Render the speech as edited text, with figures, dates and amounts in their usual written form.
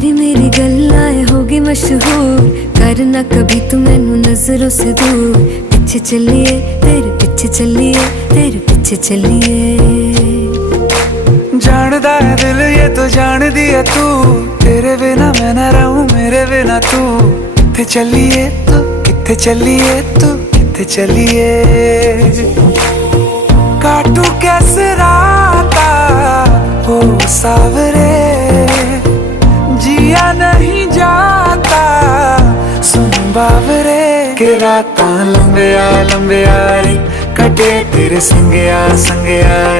तेरी मेरी गल्लाएं होगी मशहूर, करना कभी तू मैनू नजरों से दूर। पीछे चलिए तेरे पीछे चलिए, तेरे पीछे चलिए। जानदा है दिल ये तो जान दिया तू, तेरे बिना मैं ना रहूं मेरे बिना तू। किथे चलिए तू, किथे चलिए तू, किथे चलिए। काटू कैसे राता हो सावरे, जिया नहीं जाता सुन बावरे। के रातां लंबिया लंबिया रे, कटे तेरे संगया संगया।